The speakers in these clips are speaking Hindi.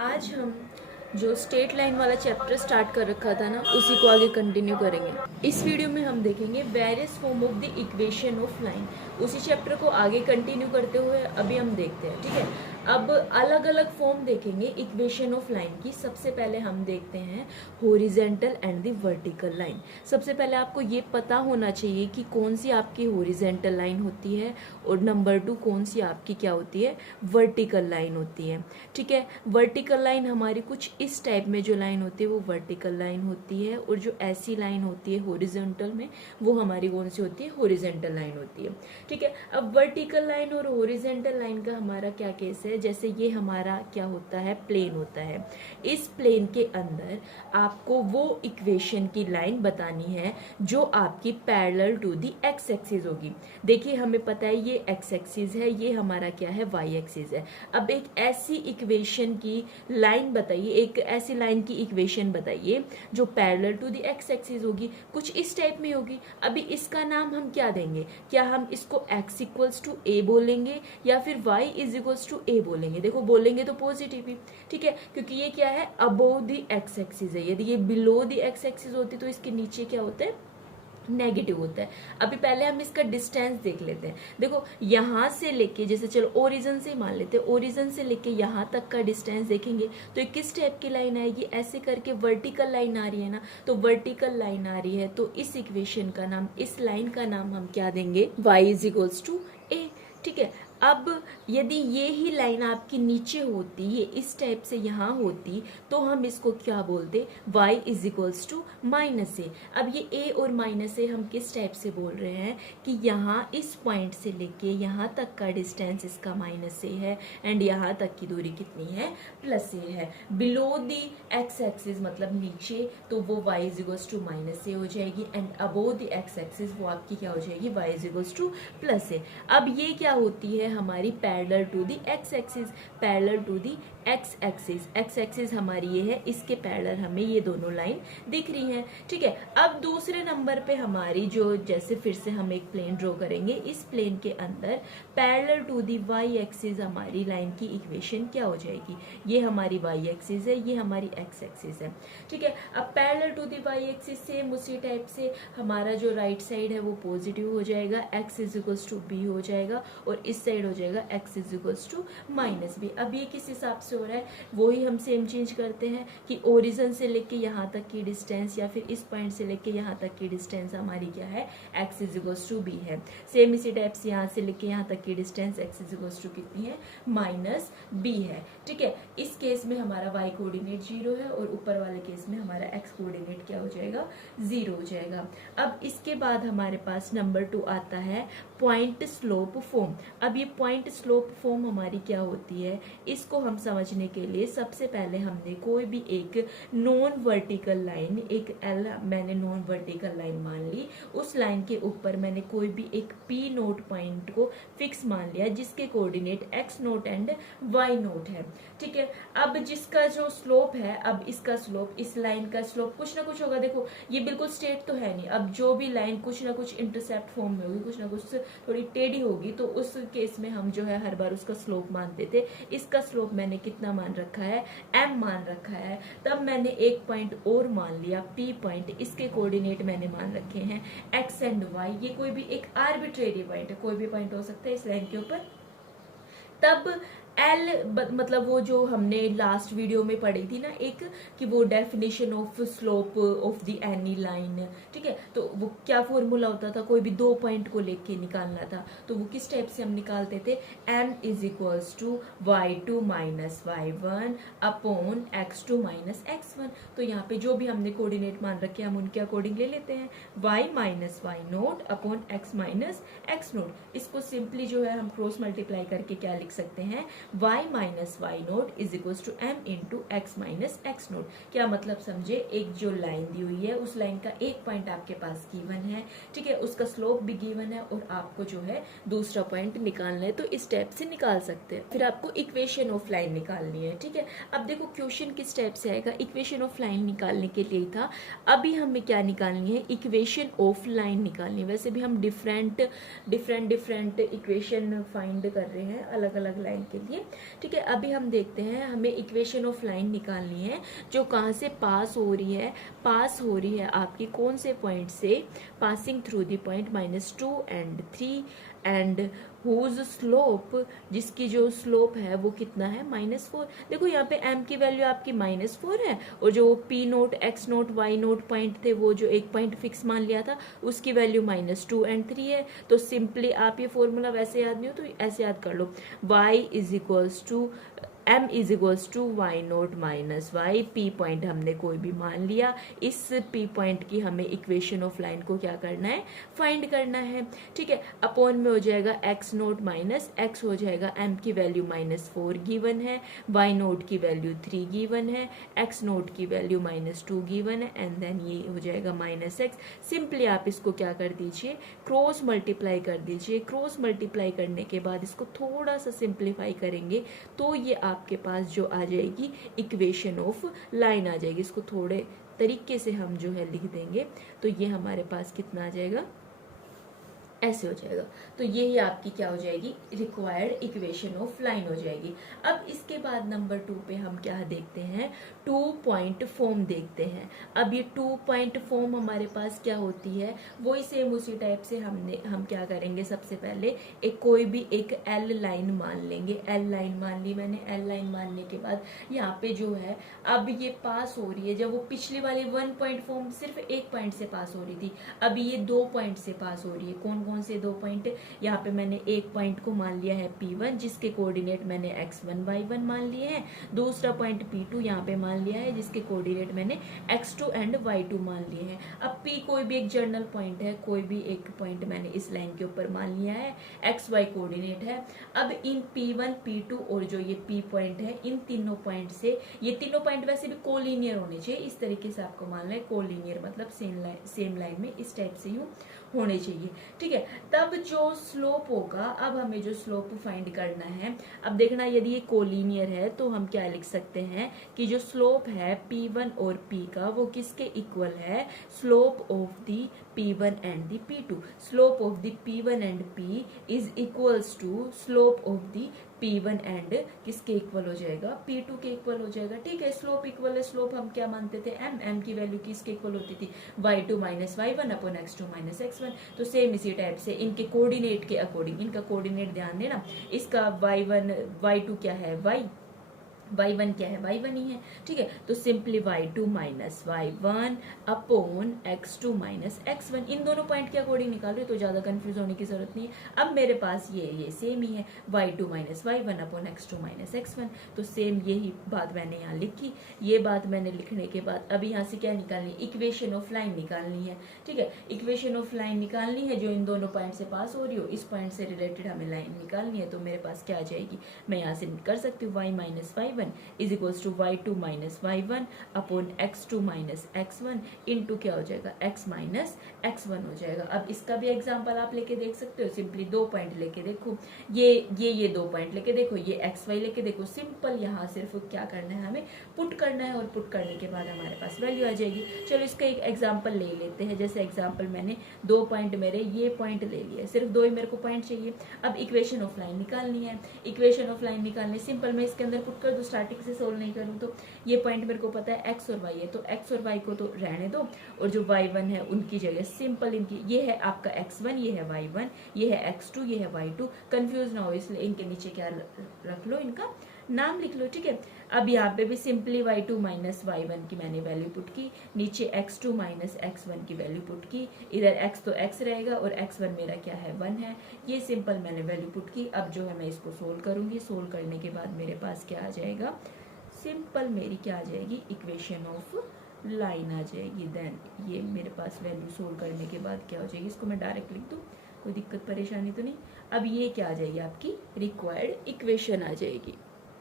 आज हम जो स्टेट लाइन वाला चैप्टर स्टार्ट कर रखा था ना, उसी को आगे कंटिन्यू करेंगे। इस वीडियो में हम देखेंगे various form of the equation of line. उसी चैप्टर को आगे कंटिन्यू करते हुए अभी हम देखते हैं, ठीक है। अब अलग अलग फॉर्म देखेंगे इक्वेशन ऑफ लाइन की। सबसे पहले हम देखते हैं horizontal and the vertical line. सबसे पहले आपको ये पता होना चाहिए कि कौन सी आपकी हॉरिजेंटल लाइन होती है और नंबर 2 कौन सी आपकी क्या होती है, वर्टिकल लाइन होती है, ठीक है। वर्टिकल लाइन हमारी कुछ इस टाइप में जो लाइन होती है वो वर्टिकल लाइन होती है, और जो ऐसी लाइन होती है हॉरिजॉन्टल में वो हमारी कौन सी होती है, हॉरिजॉन्टल लाइन होती है, ठीक है। अब वर्टिकल लाइन और हॉरिजॉन्टल लाइन का हमारा क्या केस है, जैसे ये हमारा क्या होता है, प्लेन होता है। इस प्लेन के अंदर आपको वो इक्वेशन की लाइन बतानी है जो आपकी parallel to the X axis होगी। देखिए हमें पता है ये एक्स एक्सिस है, ये हमारा क्या है, वाई एक्सिस है। अब एक ऐसी इक्वेशन की लाइन बताइए, एक ऐसी लाइन की इक्वेशन बताइए जो parallel to the X axis होगी, कुछ इस टाइप में होगी। अभी इसका नाम हम क्या देंगे, क्या हम इसको x इक्वल्स टू ए बोलेंगे या फिर y इज इक्वल्स टू ए बोलेंगे। देखो बोलेंगे तो पॉजिटिव ही, ठीक है, क्योंकि ये क्या है, अबोव द एक्स एक्सिस है। यदि ये बिलो द एक्स एक्सिस होती तो इसके नीचे क्या होता है, नेगेटिव होता है। अभी पहले हम इसका डिस्टेंस देख लेते हैं। देखो यहां से लेके, जैसे चलो ओरिजिन से ही मान लेते हैं, ओरिजिन से लेके यहां तक का डिस्टेंस देखेंगे तो ये किस टाइप की लाइन आएगी, ऐसे करके वर्टिकल लाइन आ रही है ना। तो वर्टिकल लाइन आ रही है तो इस इक्वेशन का नाम, इस लाइन का नाम हम क्या देंगे, y इज इक्वल्स टू ए, ठीक है। अब यदि ये ही लाइन आपकी नीचे होती, ये इस टाइप से यहाँ होती, तो हम इसको क्या बोलते, y is equals to minus A. अब ये a और माइनस ए हम किस टाइप से बोल रहे हैं कि यहाँ इस पॉइंट से लेके यहाँ तक का डिस्टेंस इसका माइनस ए है, एंड यहाँ तक की दूरी कितनी है, प्लस ए है। बिलो दी एक्स एक्सिस मतलब नीचे, तो वो y is equals to minus A हो जाएगी, and above the X axis वो आपकी क्या हो जाएगी, y is equals to plus A. अब ये क्या होती है हमारी parallel to the X axis, parallel to the X axis. X axis हमारी ये है, इसके पैरेलल हमें ये दोनों लाइन दिख रही हैं, ठीक है। अब दूसरे नंबर पे हमारी जो, जैसे फिर से हम एक प्लेन ड्रॉ करेंगे, इस प्लेन के अंदर parallel to the Y axis हमारी लाइन की इक्वेशन क्या हो जाएगी, ये हमारी वाई एक्सिस है, ये हमारी एक्स एक्सिस है, ठीक है। अब parallel to the Y axis same उसी टाइप से हमारा जो राइट साइड है वो पॉजिटिव हो जाएगा, X is equals to B हो जाएगा, और इस साइड हो जाएगा x is equals to minus B. अब ये किस हिसाब से हो रहा है, वही हम सेम चेंज करते हैं कि ओरिजिन से लेके यहाँ तक की डिस्टेंस या फिर इस पॉइंट से लेके यहाँ तक की डिस्टेंस हमारी क्या है, x is equals to B है। सेम इसी टाइप से यहाँ से लेके यहाँ तक की distance x is equals to कितनी है, माइनस बी है, ठीक है। इस केस में हमारा y कोऑर्डिनेट 0 है, और ऊपर वाले केस में हमारा x कोऑर्डिनेट क्या हो जाएगा, 0 हो जाएगा। अब इसके बाद हमारे पास नंबर 2 आता है पॉइंट स्लोप फॉर्म। अब ये पॉइंट स्लोप फॉर्म हमारी क्या होती है, इसको हम समझने के लिए सबसे पहले हमने कोई भी एक नॉन वर्टिकल लाइन, एक एल मैंने नॉन वर्टिकल लाइन मान ली, उस लाइन के ऊपर मैंने कोई भी एक पी नोट पॉइंट को फिक्स मान लिया जिसके coordinate X naught and Y naught है, ठीक है। अब जिसका जो स्लोप है, अब इसका स्लोप, इस लाइन का स्लोप कुछ ना कुछ होगा। देखो ये बिल्कुल स्ट्रेट तो है नहीं, अब जो भी लाइन कुछ ना कुछ इंटरसेप्ट फॉर्म में होगी, कुछ ना कुछ थोड़ी टेढ़ी होगी, तो उस केस में हम जो है हर बार उसका स्लोप मानते थे। इसका स्लोप मैंने कितना मान रखा है, m मान रखा है। तब मैंने एक पॉइंट और मान लिया p पॉइंट, इसके कोऑर्डिनेट मैंने मान रखे हैं x एंड y। ये कोई भी एक आर्बिट्रेरी पॉइंट है, कोई भी पॉइंट हो सकता है इस लाइन के ऊपर। तब एल मतलब वो जो हमने लास्ट वीडियो में पढ़ी थी ना एक, कि वो definition of slope of the any line, ठीक है। तो वो क्या फॉर्मूला होता था, कोई भी 2 पॉइंट को लेके निकालना था, तो वो किस टाइप से हम निकालते थे, m is equals to y2 minus y1 upon x2 minus x1। तो यहाँ पे जो भी हमने कोऑर्डिनेट मान रखे हम उनके अकॉर्डिंग ले लेते हैं, y minus Y naught upon x minus x naught. इसको सिंपली जो है हम क्रॉस मल्टीप्लाई करके क्या लिख सकते हैं, y minus Y naught is equal to m into X minus X naught. क्या मतलब समझे, एक जो लाइन दी हुई है उस लाइन का एक पॉइंट आपके पास गिवन है, ठीक है, उसका स्लोप भी गिवन है, और आपको जो है दूसरा पॉइंट निकालना है, तो इस टाइप से निकाल सकते हैं। फिर आपको इक्वेशन ऑफ लाइन निकालनी है, ठीक है। अब देखो क्वेश्चन किस टाइप से आएगा, इक्वेशन ऑफ लाइन निकालने के लिए था, अभी हमें क्या निकालनी है, इक्वेशन ऑफ लाइन निकालनी है। वैसे भी हम डिफरेंट इक्वेशन फाइंड कर रहे हैं अलग अलग लाइन के लिए, जाएंगे। ठीक है, अभी हम देखते हैं, हमें इक्वेशन ऑफ लाइन निकालनी है जो कहाँ से पास हो रही है। पास हो रही है आपकी कौन से पॉइंट से, passing through the point -2 and 3 and whose slope, जिसकी जो स्लोप है वो कितना है -4। देखो यहाँ पे m की वैल्यू आपकी -4 है और जो p note, x note, y note point थे वो जो एक पॉइंट फिक्स मान लिया था उसकी वैल्यू -2 and 3 है। तो सिंपली आप ये फॉर्मूला वैसे याद नहीं हो तो ऐसे याद कर लो, y is equals to m is equals to Y naught minus Y. P point हमने कोई भी मान लिया, इस पी पॉइंट की हमें इक्वेशन ऑफ लाइन को क्या करना है, फाइंड करना है। ठीक है, अपॉन में हो जाएगा x नोट माइनस x हो जाएगा m की वैल्यू -4 गिवन है, y नोट की वैल्यू 3 गिवन है, x नोट की वैल्यू -2 गिवन है एंड देन ये हो जाएगा -x। सिंपली आप इसको क्या कर दीजिए, क्रॉस मल्टीप्लाई कर दीजिए। क्रॉस मल्टीप्लाई करने के बाद इसको थोड़ा सा सिंप्लीफाई करेंगे तो ये आपके पास जो आ जाएगी इक्वेशन ऑफ लाइन आ जाएगी। इसको थोड़े तरीके से हम जो है लिख देंगे तो ये हमारे पास कितना आ जाएगा, ऐसे हो जाएगा। तो ये ही आपकी क्या हो जाएगी, रिक्वायर्ड इक्वेशन ऑफ लाइन हो जाएगी। अब इसके बाद नंबर 2 पे हम क्या देखते हैं, 2 पॉइंट फॉर्म देखते हैं। अब ये 2 पॉइंट फॉर्म हमारे पास क्या होती है, वही सेम उसी टाइप से हम क्या करेंगे, सबसे पहले कोई भी एक एल लाइन मान लेंगे। एल लाइन मान ली मैंने। एल लाइन मानने के बाद यहाँ पे जो है अब ये पास हो रही है, जब वो पिछली वाली 1 पॉइंट फॉर्म सिर्फ एक पॉइंट से पास हो रही थी, अब ये 2 पॉइंट से पास हो रही है। कौन कौन से 2 पॉइंट, यहाँ पे मैंने एक पॉइंट को मान लिया है P1 जिसके कोऑर्डिनेट मैंने x1 y1 मान लिए हैं। दूसरा पॉइंट P2 यहाँ पे मान लिया है जिसके कोऑर्डिनेट मैंने x2 एंड y2 मान लिए हैं। अब P कोई भी एक जर्नल पॉइंट है, कोई भी एक पॉइंट मैंने इस लाइन के ऊपर मान लिया है, xy कोऑर्डिनेट है। अब इन P1 P2 और जो ये P पॉइंट है, इन तीनों पॉइंट से, ये तीनों पॉइंट वैसे भी कोलिनियर होने चाहिए, इस तरीके से आपको मानना है। कोलिनियर मतलब सेम लाइन में इस टाइप से यूं होने चाहिए। ठीक है, तब जो स्लोप होगा, अब हमें जो स्लोप फाइंड करना है, अब देखना यदि ये कोलिनियर है तो हम क्या लिख सकते हैं कि जो स्लोप है P1 और P का वो किसके इक्वल है, slope of the P1 and the P2। Slope of the P1 and P is equals to slope of the P1 and किसके इक्वल हो जाएगा, P2 के इक्वल हो जाएगा। ठीक है, स्लोप इक्वल है, स्लोप हम क्या मानते थे, m की वैल्यू किसके इक्वल होती थी, y2 minus y1 upon x2 minus x1। तो सेम इसी टाइप से इनके कोऑर्डिनेट के अकॉर्डिंग, इनका कोऑर्डिनेट ध्यान देना, इसका y1 y2 क्या है y1 क्या है, y1 ही है। ठीक है, तो simply y2 minus y1 upon x2 minus x1, इन दोनों पॉइंट के अकॉर्डिंग निकाल रहे हो तो ज्यादा कंफ्यूज होने की जरूरत नहीं है। अब मेरे पास ये सेम ही है, y2 minus y1 upon x2 minus x1। तो सेम यही बात मैंने यहाँ लिखी। ये बात मैंने लिखने के बाद अभी यहाँ से क्या निकालनी है, इक्वेशन ऑफ लाइन निकालनी है। ठीक है, इक्वेशन ऑफ लाइन निकालनी है जो इन दोनों पॉइंट से पास हो रही हो, इस पॉइंट से रिलेटेड हमें लाइन निकालनी है। तो मेरे पास क्या आ जाएगी, मैं यहाँ से कर सकती हूँ y minus y1 is equals to y2 minus y1 upon x2 minus x1 into क्या हो जाएगा, x माइनस x1 हो जाएगा। अब इसका भी एग्जांपल आप लेके देख सकते हो। सिंपली 2 पॉइंट लेके देखो, ये 2 पॉइंट लेके देखो, ये xy लेके देखो। सिंपल यहाँ सिर्फ क्या करना है, हमें पुट करना है और पुट करने के बाद हमारे पास वैल्यू आ जाएगी। चलो इसका एक एग्जाम्पल ले लेते हैं। जैसे एग्जाम्पल मैंने 2 पॉइंट, मेरे ये पॉइंट ले लिया, सिर्फ 2 ही मेरे को पॉइंट चाहिए। अब इक्वेशन ऑफ लाइन निकालनी है। इक्वेशन ऑफ लाइन निकालनी सिंपल, मैं इसके अंदर पुट कर दूं, स्टार्टिंग से सोल्व नहीं करूं तो ये पॉइंट मेरे को पता है x और y है, तो x और y को तो रहने दो और जो y1 है उनकी जगह सिंपल इनकी, ये है आपका x1, ये है y1, ये है x2, ये है y2। कंफ्यूज ना हो इसलिए इनके नीचे क्या रख लो, इनका नाम लिख लो। ठीक है, अब यहाँ पे भी सिंपली y2 माइनस y1 की मैंने वैल्यू पुट की, नीचे x2 माइनस x1 की वैल्यू पुट की, इधर x तो x रहेगा और x1 मेरा क्या है, 1 है। ये सिंपल मैंने वैल्यू पुट की। अब जो है मैं इसको सोल्व करूंगी, सोल्व करने के बाद मेरे पास क्या आ जाएगा, सिंपल मेरी क्या आ जाएगी, इक्वेशन ऑफ लाइन आ जाएगी। देन ये मेरे पास वैल्यू सोल्व करने के बाद क्या हो जाएगी, इसको मैं डायरेक्ट लिख दूँ, कोई दिक्कत परेशानी तो नहीं। अब ये क्या आ जाएगी, आपकी रिक्वायर्ड इक्वेशन आ जाएगी।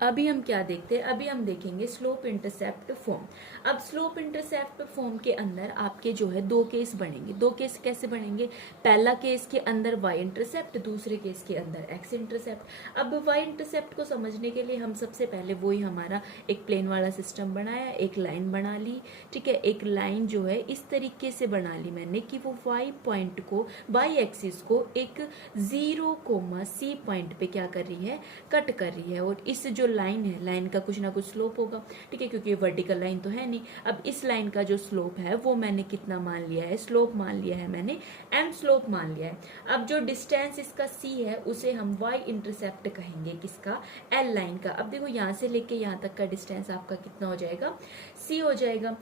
अभी हम क्या देखते हैं, अभी हम देखेंगे स्लोप इंटरसेप्ट फॉर्म। अब स्लोप इंटरसेप्ट फॉर्म के अंदर आपके जो है दो केस बनेंगे। दो केस कैसे बनेंगे, पहला केस के अंदर y इंटरसेप्ट, दूसरे केस के अंदर x इंटरसेप्ट। अब y इंटरसेप्ट को समझने के लिए हम सबसे पहले वही हमारा एक प्लेन वाला सिस्टम बनाया, एक लाइन बना ली, ठीक है। एक लाइन जो है इस तरीके से बना ली मैंने कि वो y पॉइंट को, y एक्सिस को एक 0,c पॉइंट पे क्या कर रही है, कट कर रही है। और इस जो लाइन है, लाइन का कुछ ना कुछ स्लोप होगा, ठीक है, क्योंकि वर्टिकल लाइन तो है नहीं। अब इस लाइन का जो स्लोप है वो मैंने कितना मान लिया है, स्लोप मान लिया है मैंने m स्लोप मान लिया है। अब जो डिस्टेंस इसका c है उसे हम y इंटरसेप्ट कहेंगे, किसका, l लाइन का। अब देखो यहाँ से लेके यहाँ तक का डिस्टेंस आपका कितना हो जाएगा, c हो जाएगा,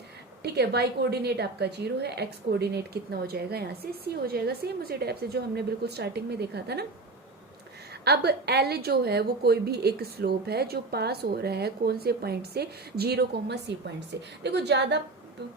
ठीक है। y कोऑर्डिनेट आपका 0 है, x कोऑर्डिनेट कितना हो जाएगा, यहाँ से c हो जाएगा। सेम उसी टाइप से जो हमने बिल्कुल स्टार्टिंग में देखा था ना। अब L जो है वो कोई भी एक स्लोप है जो पास हो रहा है कौन से पॉइंट से, 0,c पॉइंट से। देखो ज्यादा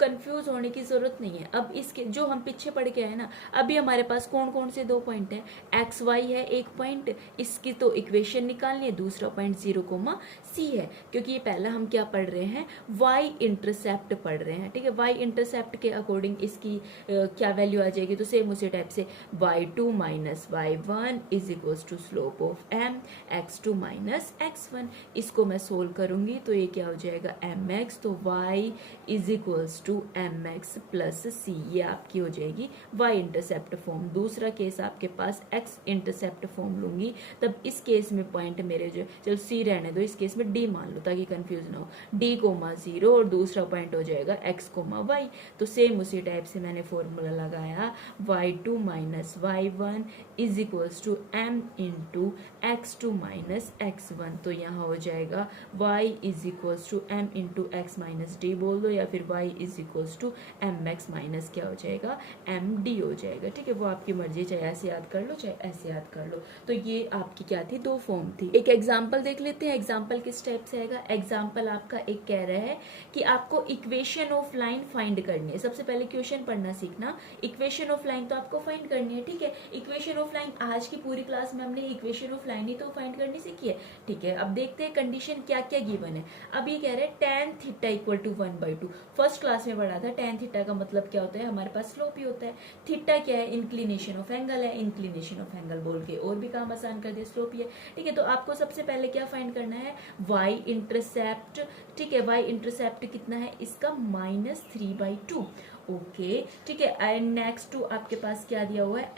कंफ्यूज होने की जरूरत नहीं है। अब इसके जो हम पीछे पढ़ के आए ना, अभी हमारे पास कौन कौन से दो पॉइंट हैं, एक्स वाई है एक पॉइंट, इसकी तो इक्वेशन निकालनी है, दूसरा पॉइंट 0,c है, क्योंकि ये पहला हम क्या पढ़ रहे हैं, y इंटरसेप्ट पढ़ रहे हैं, ठीक है। y इंटरसेप्ट के अकॉर्डिंग इसकी क्या वैल्यू आ जाएगी, तो सेम उसी टाइप से y2 minus y1 is equals to slope of m, x2 minus x1। इसको मैं सोल्व करूंगी तो ये क्या हो जाएगा, mx, तो y is equal to mx plus c, ये आपकी हो जाएगी y इंटरसेप्ट फॉर्म। दूसरा केस आपके पास x इंटरसेप्ट फॉर्म लूंगी, तब इस केस में पॉइंट मेरे जो, चलो c रहने दो, इस केस में d मान लो ताकि कंफ्यूज ना हो, d,0 और दूसरा पॉइंट हो जाएगा x, y। तो सेम उसी टाइप से मैंने फॉर्मूला लगाया, y2 minus y1 is equals to m into x2 minus x1। तो यहाँ हो जाएगा y is equals to m into x minus d बोल दो, या फिर y is equals to M X minus क्या हो जाएगा, एम डी हो जाएगा, ठीक है। वो आपकी मर्जी, चाहे ऐसे याद कर लो चाहे ऐसे याद कर लो। तो ये आपकी क्या थी, दो फॉर्म थी। एक एग्जांपल देख लेते हैं। एग्जांपल किस टाइप से आएगा, एग्जांपल आपका एक कह रहा है कि आपको इक्वेशन ऑफ लाइन फाइंड करनी है। सबसे पहले क्वेश्चन पढ़ना सीखना, इक्वेशन ऑफ लाइन तो आपको फाइंड करनी है, ठीक है। इक्वेशन ऑफ लाइन आज की पूरी क्लास में हमने इक्वेशन ऑफ लाइन ही तो फाइंड करनी सीखी है, ठीक है। अब देखते हैं कंडीशन क्या क्या गिवन है। अब ये कह रहे हैं tan theta equal to 1/2। First class में पढ़ा था tan थीटा का मतलब क्या होता है, हमारे पास स्लोप ही होता है। थीटा क्या है, इंक्लिनेशन ऑफ एंगल है, इंक्लिनेशन ऑफ एंगल बोल के और भी काम आसान कर दिया, स्लोप ही है, ठीक है। तो आपको सबसे पहले क्या फाइंड करना है, y इंटरसेप्ट, ठीक है। y इंटरसेप्ट कितना है इसका, -3/2, ओके, ठीक है। एंड नेक्स्ट टू आपके पास क्या दिया हुआ है,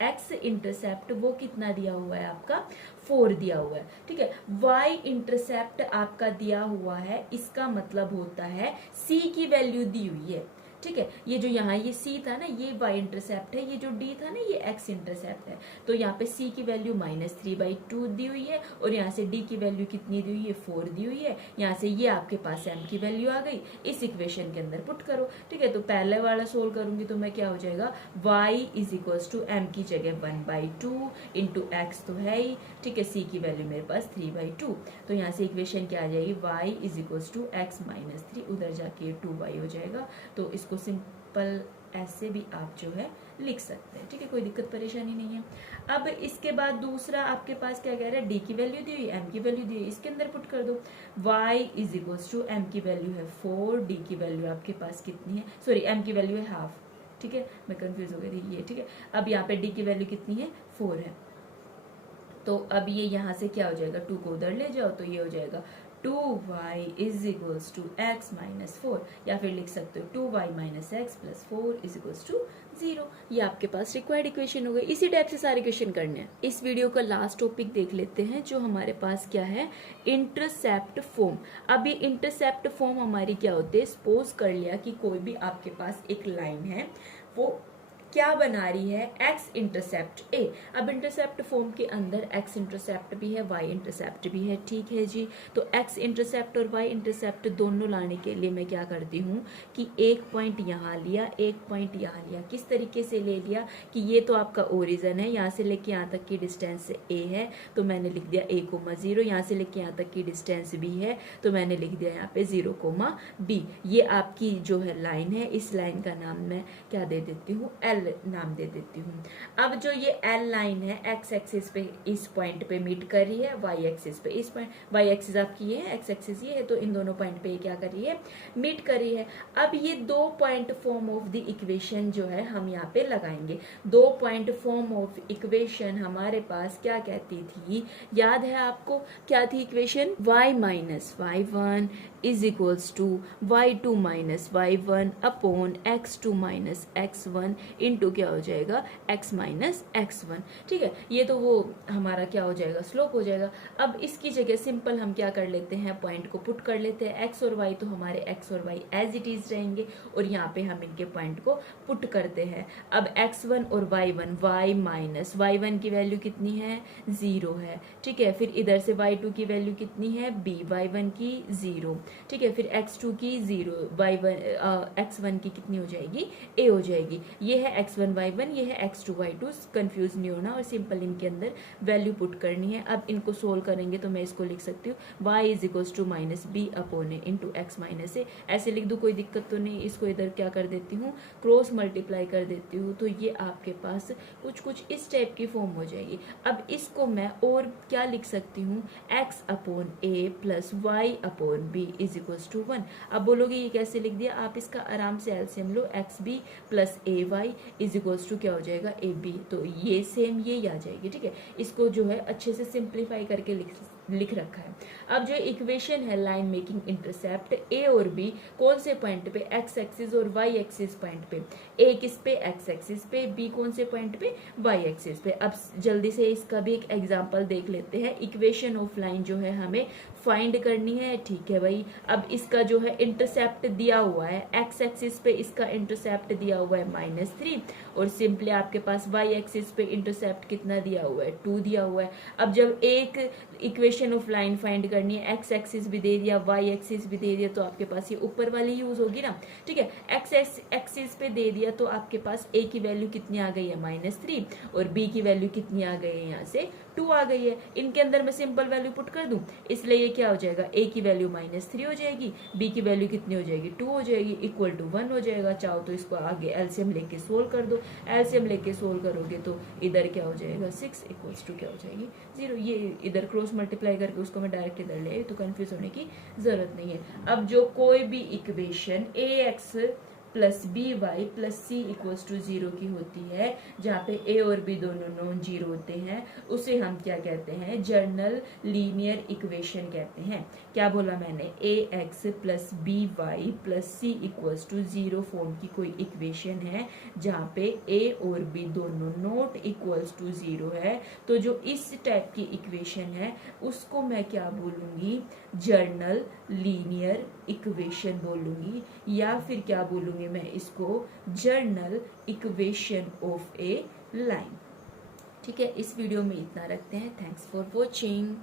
x इंटरसेप्ट वो कितना दिया हुआ है आपका, 4 दिया हुआ है, ठीक है। y इंटरसेप्ट आपका दिया हुआ है, इसका मतलब होता है c की वैल्यू दी हुई है, ठीक है। ये जो यहाँ ये c था ना, ये y इंटरसेप्ट है, ये जो d था ना ये x इंटरसेप्ट है। तो यहाँ पे c की वैल्यू -3/2 दी हुई है, और यहाँ से d की वैल्यू कितनी दी हुई है, 4 दी हुई है। यहाँ से ये आपके पास m की वैल्यू आ गई, इस इक्वेशन के अंदर पुट करो, ठीक है। तो पहले वाला सोल्व करूंगी तो मैं क्या हो जाएगा, y is equals to m की जगह 1/2 इंटू x तो है ही, ठीक है। c की वैल्यू मेरे पास 3/2, तो यहाँ से इक्वेशन क्या आ जाएगी, y is equals to x minus 3, उधर जाके 2y हो जाएगा। तो इसको सिंपल ऐसे भी आप जो है लिख सकते हैं, ठीक है, कोई दिक्कत परेशानी नहीं है। अब इसके बाद दूसरा आपके पास क्या कह रहा है, d की वैल्यू दी हुई, m की वैल्यू दी हुई, इसके अंदर पुट कर दो। y is equals to m की वैल्यू है 4, d की वैल्यू आपके पास कितनी है, सॉरी m की वैल्यू है हाफ, ठीक है, मैं कंफ्यूज हो गई थी ये, ठीक है। अब यहाँ पे d की वैल्यू कितनी है, 4 है। तो अब ये यहाँ से क्या हो जाएगा, 2 को उधर ले जाओ तो ये हो जाएगा 2y is equals to x minus 4, या फिर लिख सकते हो 2y minus x plus 4 is equals to 0। ये आपके पास रिक्वायर्ड इक्वेशन हो गई। इसी टाइप से सारे क्वेश्चन करने हैं। इस वीडियो का लास्ट टॉपिक देख लेते हैं, जो हमारे पास क्या है, इंटरसेप्ट फॉर्म। अभी इंटरसेप्ट फॉर्म हमारी क्या होती है, सपोज कर लिया कि कोई भी आपके पास एक लाइन है, वो क्या बना रही है, x इंटरसेप्ट a। अब इंटरसेप्ट फॉर्म के अंदर x इंटरसेप्ट भी है, y इंटरसेप्ट भी है, ठीक है जी। तो x इंटरसेप्ट और y इंटरसेप्ट दोनों लाने के लिए मैं क्या करती हूँ कि एक पॉइंट यहाँ लिया, एक पॉइंट यहाँ लिया। किस तरीके से ले लिया कि ये तो आपका ओरिजिन है, यहाँ से लेके यहाँ तक की डिस्टेंस a है, तो मैंने लिख दिया a,0। यहाँ से लेके यहाँ तक की डिस्टेंस b है, तो मैंने लिख दिया यहाँ पे 0,b। ये आपकी जो है लाइन है, इस लाइन का नाम मैं क्या दे देती हूँ, l L नाम दे देती हूँ। अब जो ये L लाइन है एक्स एक्सिस पे इस पॉइंट पे मीट कर रही है, वाई एक्सिस पे इस पॉइंट, वाई एक्सिस आपकी ये है, एक्स एक्सिस ये है, तो इन दोनों पॉइंट पे ये क्या कर रही है, मीट कर रही है। अब ये 2 point form of the equation जो है हम यहाँ पे लगाएंगे। 2 पॉइंट फॉर्म ऑफ इक्वेशन हमारे पास क्या कहती थी, याद है आपको क्या थी equation, y minus y1 is equals to y2 minus y1 upon x2 minus x1 into क्या हो जाएगा, x माइनस x1। ठीक है, ये तो वो हमारा क्या हो जाएगा, स्लोप हो जाएगा। अब इसकी जगह सिंपल हम क्या कर लेते हैं, पॉइंट को पुट कर लेते हैं। x और y तो हमारे x और y एज इट इज रहेंगे और यहाँ पे हम इनके पॉइंट को पुट करते हैं। अब x1 और y1, y माइनस y1 की वैल्यू कितनी है, 0 है। ठीक है, फिर इधर से y2 की वैल्यू कितनी है, b, y1 की 0। ठीक है, फिर x2 की 0, x1 की कितनी हो जाएगी, a हो जाएगी। ये है x1 y1, ये है x2 y2, कंफ्यूज नहीं होना और सिंपल इनके अंदर वैल्यू पुट करनी है। अब इनको सोल्व करेंगे तो मैं इसको लिख सकती हूँ y is equals to minus B upon A into X minus A, ऐसे लिख दूँ, कोई दिक्कत तो नहीं। इसको इधर क्या कर देती हूँ, क्रॉस मल्टीप्लाई कर देती हूँ, तो ये आपके पास कुछ इस टाइप की फॉर्म हो जाएगी। अब इसको मैं और क्या लिख सकती हूँ, x upon a plus y upon b is equals to 1। अब बोलोगे ये कैसे लिख दिया, आप इसका आराम से एलसीएम लो, x b plus a y is equals to क्या हो जाएगा, ए बी, तो ये सेम ये आ जाएगी। ठीक है, इसको जो है अच्छे से सिंप्लीफाई करके लिख रखा है। अब जो इक्वेशन है लाइन मेकिंग इंटरसेप्ट ए और बी कौन से पॉइंट पे, एक्स एक्सिस और वाई एक्सिस पॉइंट पे, ए किस पे, एक्स एक्सिस पे, बी कौन से पॉइंट पे, वाई एक्सिस पे। अब जल्दी से इसका भी एक एग्जांपल देख लेते हैं। इक्वेशन ऑफ लाइन जो है हमें फाइंड करनी है। ठीक है भाई, अब इसका जो है इंटरसेप्ट दिया हुआ है, एक्स एक्सिस पे इसका इंटरसेप्ट दिया हुआ है -3 और सिंपली आपके पास वाई एक्सिस पे इंटरसेप्ट कितना दिया हुआ है, 2 दिया हुआ है। अब जब एक इक्वेशन ऑफ लाइन फाइंड करनी है, एक्स एक्सिस भी दे दिया, वाई एक्सिस भी दे दिया, तो आपके पास ये ऊपर वाली यूज होगी ना। ठीक है, एक्स एक्सिस पे दे दिया तो आपके पास ए की वैल्यू कितनी आ गई है, -3 और बी की वैल्यू कितनी आ गई है, यहाँ से 2 आ गई है। इनके अंदर मैं सिंपल वैल्यू पुट कर दूं, इसलिए ये क्या हो जाएगा, ए की वैल्यू -3 हो जाएगी, बी की वैल्यू कितनी हो जाएगी, 2 हो जाएगी, इक्वल टू 1 हो जाएगा। चाहो तो इसको आगे एलसीएम लेके सोल्व कर दो, एलसीएम लेके सोल्व करोगे तो इधर क्या हो जाएगा, 6 इक्वल्स टू क्या हो जाएगी, 0। ये इधर क्रॉस मल्टीप्लाई करके उसको मैं डायरेक्ट इधर ले आई, तो कंफ्यूज होने की जरूरत नहीं है। अब जो कोई भी equation a x plus B Y plus C equals to 0 की होती है, जहाँ पे ए और बी दोनों नॉन जीरो होते हैं, उसे हम क्या कहते हैं, जर्नल लीनियर इक्वेशन कहते हैं। क्या बोला मैंने, A x plus B Y plus C equals to 0 form की कोई इक्वेशन है जहाँ पे ए और बी दोनों नॉट इक्वल्स टू 0 है, तो जो इस टाइप की इक्वेशन है उसको मैं क्या बोलूंगी, जर्नल लीनियर इक्वेशन बोलूंगी, या फिर क्या बोलूंगी मैं इसको, general equation of A line. ठीक है, इस वीडियो में इतना रखते हैं। Thanks for watching.